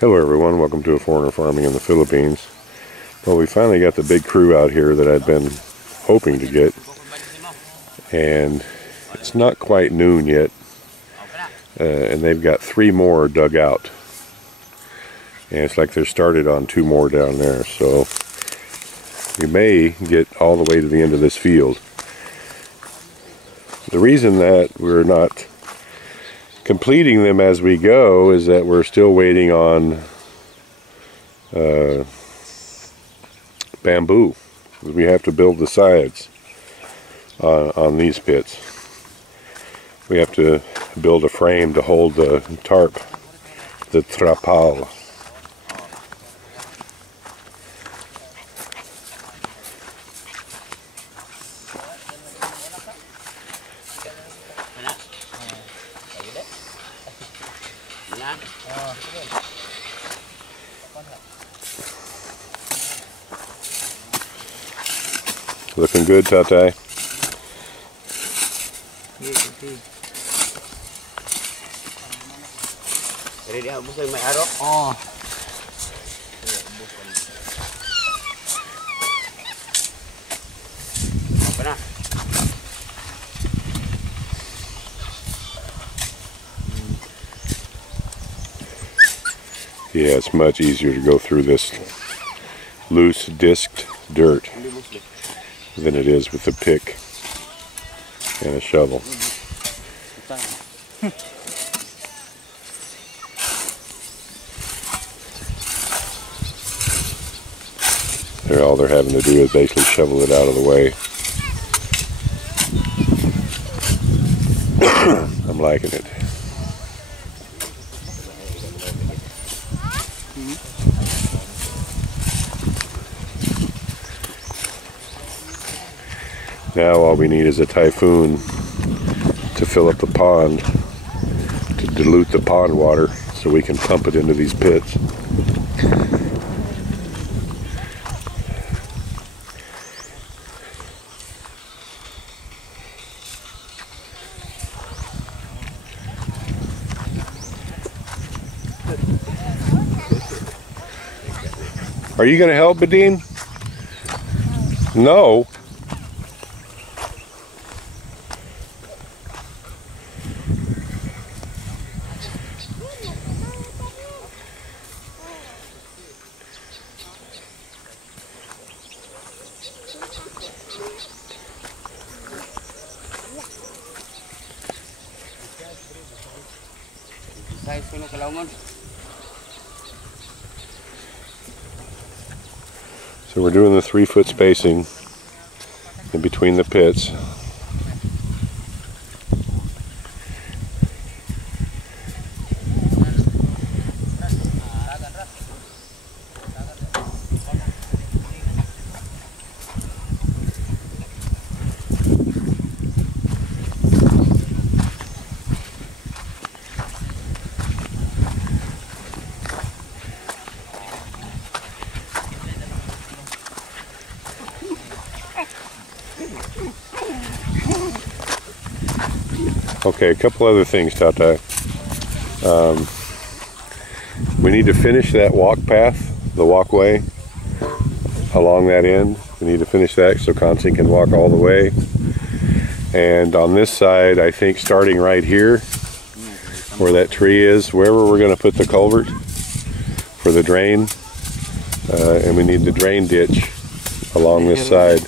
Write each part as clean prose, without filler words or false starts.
Hello everyone, welcome to A Foreigner Farming in the Philippines. Well, we finally got the big crew out here that I've been hoping to get, and it's not quite noon yet, and they've got 3 more dug out, and it's like they're started on 2 more down there, so we may get all the way to the end of this field. The reason that we're not completing them as we go is that we're still waiting on bamboo. We have to build the sides on these pits. We have to build a frame to hold the tarp, the trapal. Looking good, Tatay. Yeah, it's much easier to go through this loose disked dirt than it is with a pick and a shovel. All they're having to do is basically shovel it out of the way. I'm liking it. Now all we need is a typhoon to fill up the pond, to dilute the pond water so we can pump it into these pits. Are you going to help, Badine? No. So we're doing the 3-foot spacing in between the pits. Okay, a couple other things, Tata. We need to finish that walk path, the walkway along that end. We need to finish that so Constantine can walk all the way. And on this side, I think starting right here, where that tree is, wherever we're going to put the culvert for the drain, and we need the drain ditch along this side.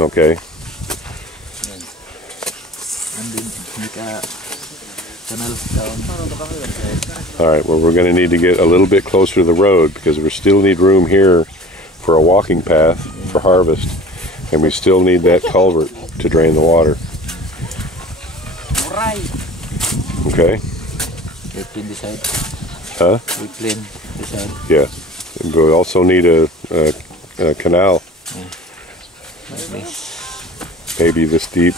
Okay. Alright, well we're going to need to get a little bit closer to the road because we still need room here for a walking path for harvest, and we still need that culvert to drain the water. Okay. Huh? Yeah. And we also need a canal. Maybe this deep,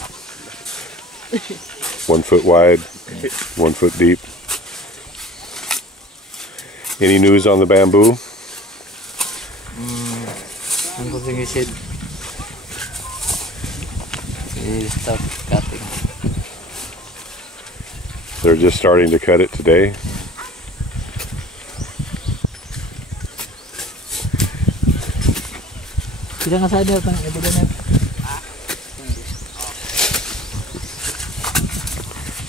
1 foot wide, 1 foot deep. Any news on the bamboo? He said he stopped cutting. They're just starting to cut it today.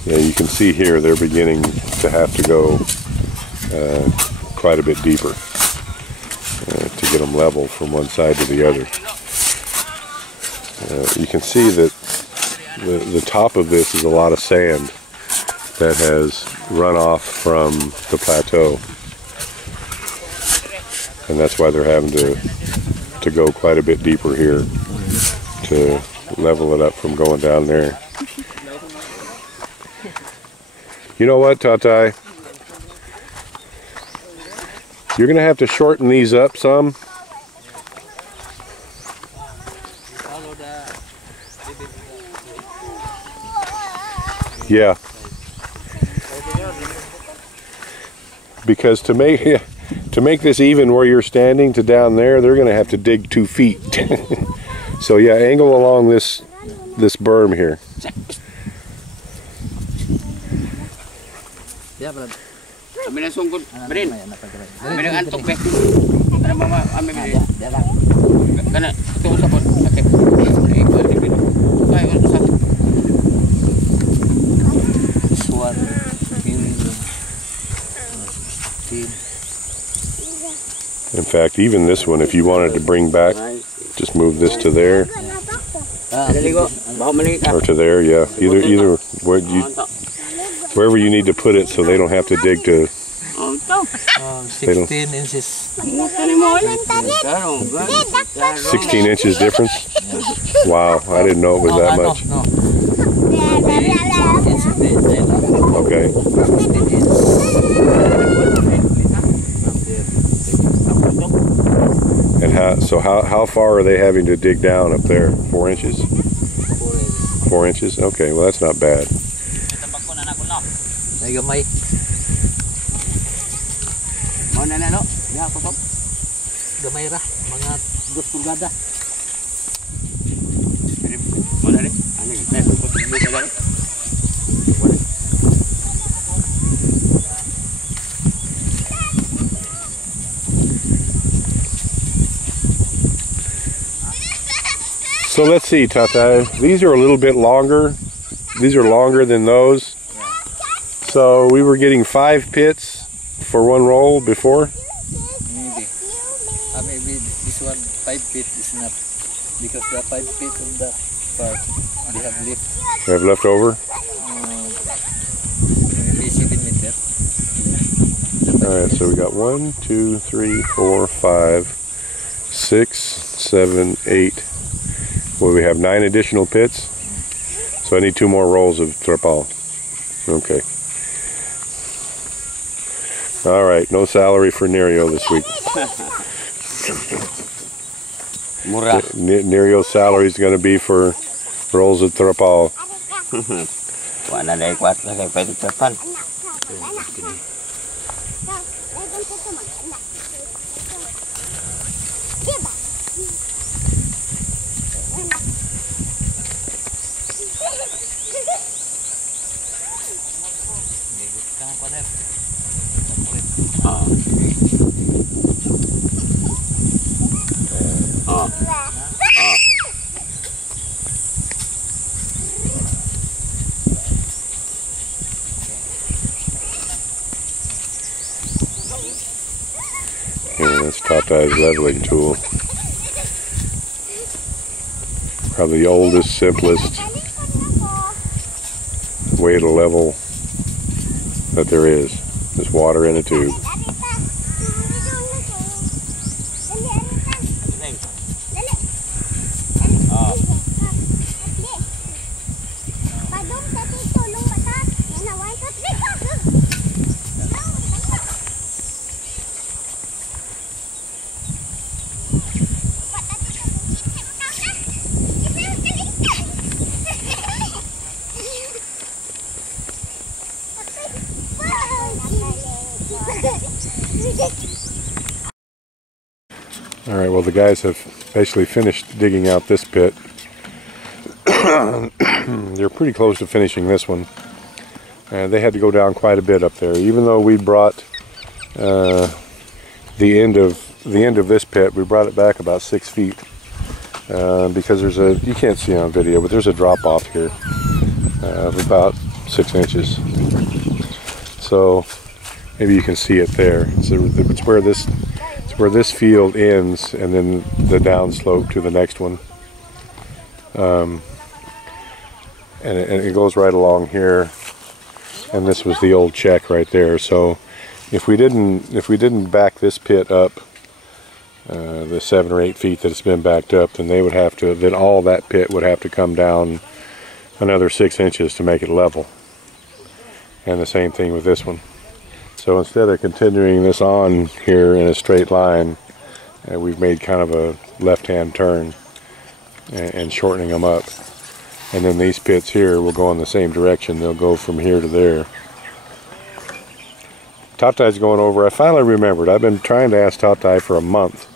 Yeah, you can see here they're beginning to have to go quite a bit deeper to get them level from one side to the other. You can see that the top of this is a lot of sand that has run off from the plateau, and that's why they're having to go quite a bit deeper here to level it up from going down there. You know what, Tatai? You're going to have to shorten these up some. Yeah. Because to make this even where you're standing to down there, they're going to have to dig 2 feet. So yeah, angle along this berm here. Kami na sungkod, Brin. Kami na antok, be. Ano mo kami Brin? Kana, ito sa kon. Okay. Kaya wala sa. Suar. In fact, even this one, if you wanted to bring back, just move this to there. Or to there, yeah. Either wherever you need to put it so they don't have to dig to 16 inches. 16 inches difference? Wow, I didn't know it was that much. Okay. And how far are they having to dig down up there? 4 inches? 4 inches? Okay, well that's not bad. Gamay. Gamay ra, mga 2 pulgada. So let's see, Tata. These are a little bit longer. These are longer than those. So we were getting 5 pits for 1 roll before? Maybe. Maybe this one 5 feet is not. Because the 5 feet of the part they have left. They have left over? Maybe 7 meters. Alright, so we got 1, 2, 3, 4, 5, 6, 7, 8. Well, we have 9 additional pits. So I need 2 more rolls of trapal. Okay. All right, no salary for Nerio this week. Nerio's salary is going to be for rolls of trapal. Here, that's Tatai's leveling tool. Probably the oldest, simplest way to level that there is. Just water in a tube. Alright, well the guys have basically finished digging out this pit. They're pretty close to finishing this one. They had to go down quite a bit up there. Even though we brought the end of this pit, we brought it back about 6 feet because you can't see on video, but there's a drop off here of about 6 inches. So maybe you can see it there. So it's where this field ends, and then the downslope to the next one. And it goes right along here. And this was the old check right there. So if we didn't back this pit up the 7 or 8 feet that it's been backed up, then then all that pit would have to come down another 6 inches to make it level. And the same thing with this one. So instead of continuing this on here in a straight line, we've made kind of a left-hand turn and shortening them up. And then these pits here will go in the same direction. They'll go from here to there. Top Tie's going over. I finally remembered. I've been trying to ask Top Tie for a month.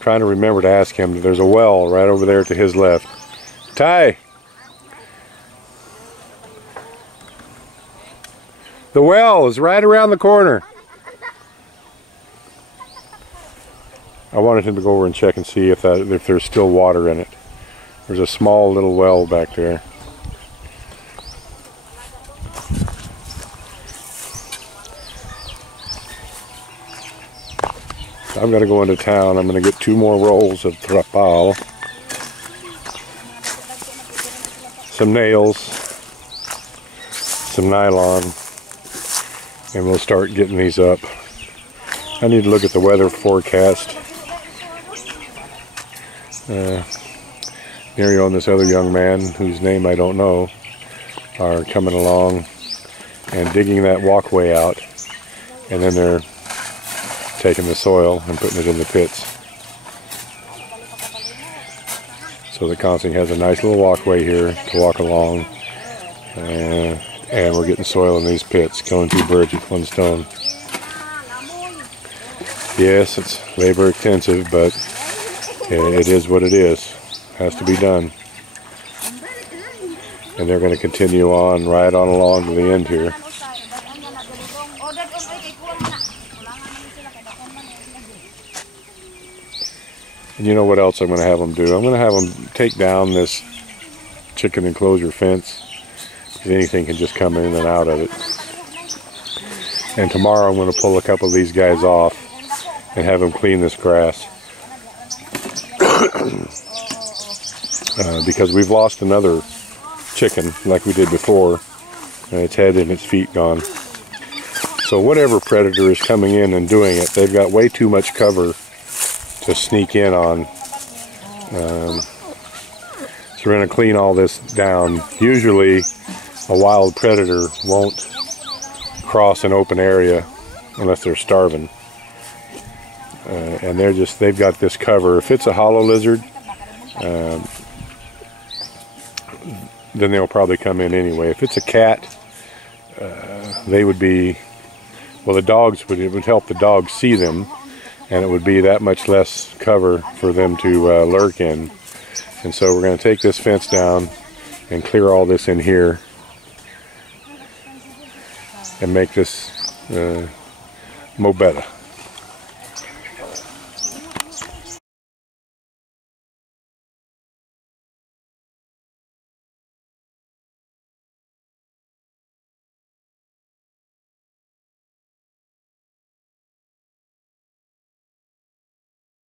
Trying to remember to ask him. There's a well right over there to his left. Tie! The well is right around the corner. I wanted him to go over and check and see if there's still water in it. There's a small little well back there. I'm going to go into town. I'm going to get 2 more rolls of trapal, some nails, some nylon, and we'll start getting these up. I need to look at the weather forecast. Mario and this other young man, whose name I don't know, are coming along and digging that walkway out, and then they're taking the soil and putting it in the pits. So the Consing has a nice little walkway here to walk along, and we're getting soil in these pits, killing 2 birds with 1 stone. Yes, it's labor intensive, but it is what it is. Has to be done. And they're going to continue on right on along to the end here. And you know what else I'm going to have them do? I'm going to have them take down this chicken enclosure fence, because anything can just come in and out of it. And tomorrow I'm going to pull a couple of these guys off and have them clean this grass. Because we've lost another chicken like we did before, and its head and its feet gone. So whatever predator is coming in and doing it, they've got way too much cover to sneak in on. So we're going to clean all this down. Usually a wild predator won't cross an open area unless they're starving. And they've got this cover. If it's a hollow lizard, then they'll probably come in anyway. If it's a cat, they would be, well, it would help the dogs see them, and it would be that much less cover for them to lurk in. And so we're going to take this fence down and clear all this in here and make this mo better.